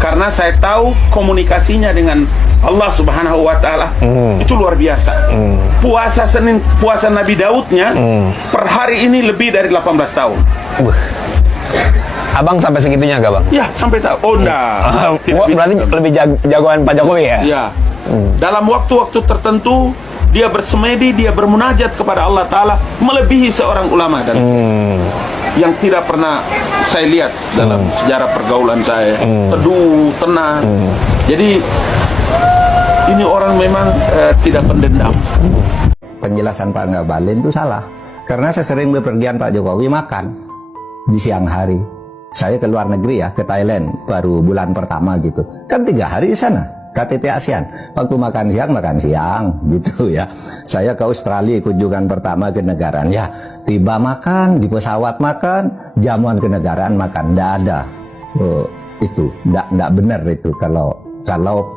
karena saya tahu komunikasinya dengan Allah Subhanahu wa Ta'ala itu luar biasa. Puasa Nabi Daudnya per hari ini lebih dari 18 tahun. Abang sampai segitunya gak, Bang? Ya, sampai tahu. Oh, enggak. Berarti lebih jagoan Pak Jokowi ya? Ya. Dalam waktu-waktu tertentu dia bersemedi, dia bermunajat kepada Allah Ta'ala melebihi seorang ulama dan yang tidak pernah saya lihat dalam sejarah pergaulan saya. Teduh, tenang. Jadi ini orang memang tidak pendendam. Penjelasan Pak Ngabalin itu salah, karena saya sering bepergian Pak Jokowi makan di siang hari. Saya ke luar negeri ya, ke Thailand baru bulan pertama gitu, kan 3 hari di sana KTT ASEAN. Waktu makan siang gitu ya. Saya ke Australia kunjungan pertama ke negaraan ya, tiba makan di pesawat makan, jamuan kenegaraan makan, nggak ada. Itu nggak benar itu kalau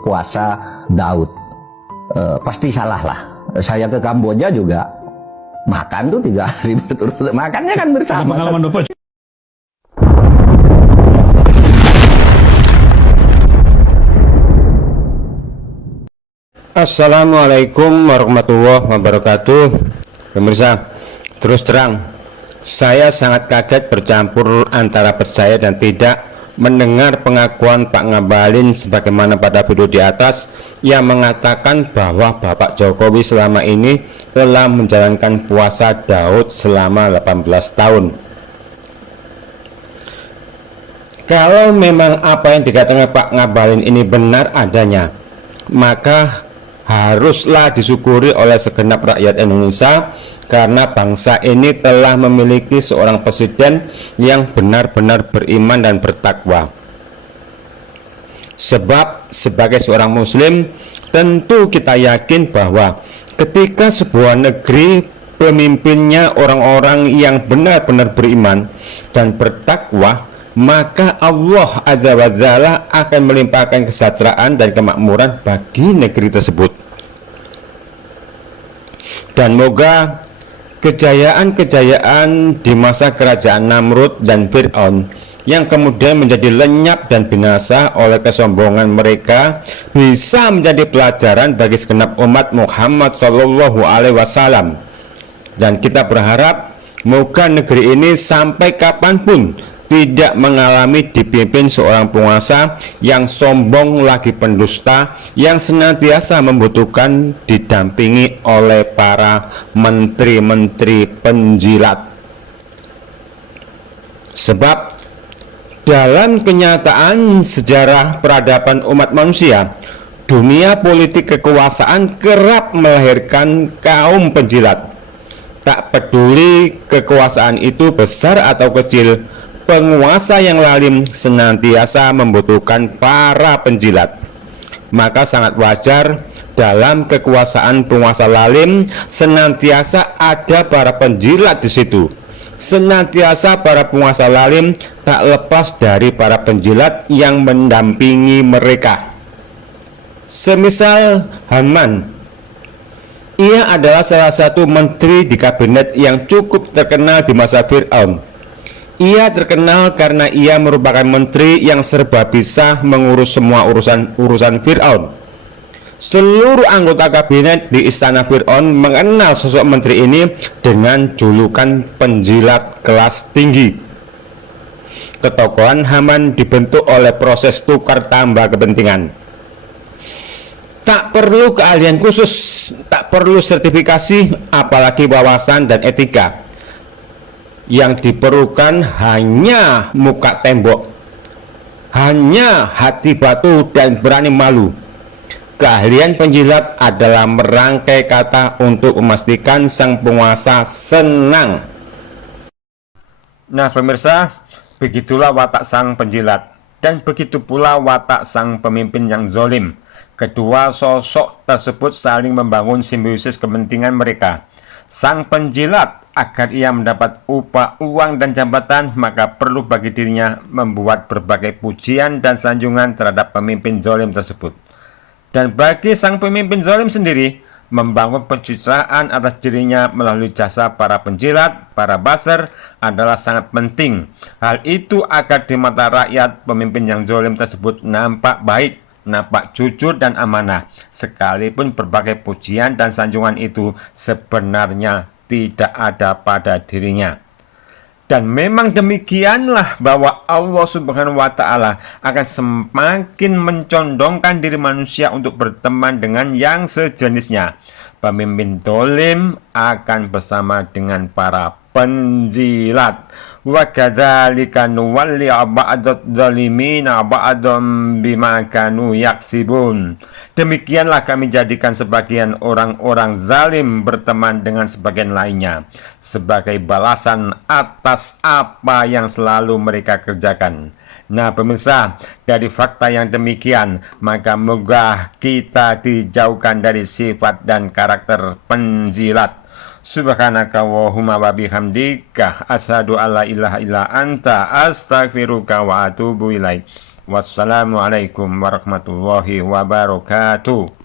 puasa Daud. Pasti salah lah. Saya ke Kamboja juga makan tuh 3 hari berturut-turut, makannya kan bersama. Assalamualaikum warahmatullahi wabarakatuh. Pemirsa, terus terang saya sangat kaget bercampur antara percaya dan tidak mendengar pengakuan Pak Ngabalin sebagaimana pada video di atas yang mengatakan bahwa Bapak Jokowi selama ini telah menjalankan puasa Daud selama 18 tahun. Kalau memang apa yang dikatakan Pak Ngabalin ini benar adanya, maka haruslah disyukuri oleh segenap rakyat Indonesia, karena bangsa ini telah memiliki seorang presiden yang benar-benar beriman dan bertakwa. Sebab sebagai seorang muslim tentu kita yakin bahwa ketika sebuah negeri pemimpinnya orang-orang yang benar-benar beriman dan bertakwa, maka Allah Azza wa Jalla akan melimpahkan kesejahteraan dan kemakmuran bagi negeri tersebut. Dan moga kejayaan-kejayaan di masa kerajaan Namrud dan Fir'aun yang kemudian menjadi lenyap dan binasa oleh kesombongan mereka bisa menjadi pelajaran bagi segenap umat Muhammad SAW. Dan kita berharap moga negeri ini sampai kapanpun tidak mengalami dipimpin seorang penguasa yang sombong lagi pendusta, yang senantiasa membutuhkan didampingi oleh para menteri-menteri penjilat. Sebab dalam kenyataan sejarah peradaban umat manusia, dunia politik kekuasaan kerap melahirkan kaum penjilat. Tak peduli kekuasaan itu besar atau kecil, penguasa yang lalim senantiasa membutuhkan para penjilat. Maka sangat wajar dalam kekuasaan penguasa lalim senantiasa ada para penjilat di situ. Senantiasa para penguasa lalim tak lepas dari para penjilat yang mendampingi mereka. Semisal Haman, ia adalah salah satu menteri di kabinet yang cukup terkenal di masa Fir'aun. Ia terkenal karena ia merupakan menteri yang serba bisa mengurus semua urusan Fir'aun. Seluruh anggota kabinet di istana Fir'aun mengenal sosok menteri ini dengan julukan penjilat kelas tinggi. Ketokohan Haman dibentuk oleh proses tukar tambah kepentingan. Tak perlu keahlian khusus, tak perlu sertifikasi, apalagi wawasan dan etika. Yang diperlukan hanya muka tembok, hanya hati batu dan berani malu. Keahlian penjilat adalah merangkai kata untuk memastikan sang penguasa senang. Nah pemirsa, begitulah watak sang penjilat, dan begitu pula watak sang pemimpin yang zalim. Kedua sosok tersebut saling membangun simbiosis kepentingan mereka. Sang penjilat agar ia mendapat upah, uang dan jabatan, maka perlu bagi dirinya membuat berbagai pujian dan sanjungan terhadap pemimpin zalim tersebut. Dan bagi sang pemimpin zalim sendiri, membangun pencitraan atas dirinya melalui jasa para penjilat, para buzzer adalah sangat penting. Hal itu agar di mata rakyat pemimpin yang zalim tersebut nampak baik, nampak jujur dan amanah, sekalipun berbagai pujian dan sanjungan itu sebenarnya tidak ada pada dirinya. Dan memang demikianlah bahwa Allah Subhanahu wa Ta'ala akan semakin mencondongkan diri manusia untuk berteman dengan yang sejenisnya. Pemimpin dolim akan bersama dengan para penjilat. Wa kadzalika nuwalli ba'dadz zalimina ba'dam bima kanu yaksibun. Demikianlah kami jadikan sebagian orang-orang zalim berteman dengan sebagian lainnya sebagai balasan atas apa yang selalu mereka kerjakan. Nah pemirsa, dari fakta yang demikian, maka moga kita dijauhkan dari sifat dan karakter penjilat. Subhanaka Allahumma wa bihamdika asyhadu alla ilaha illa anta astaghfiruka wa atubu ilaik. Wassalamualaikum warahmatullahi wabarakatuh.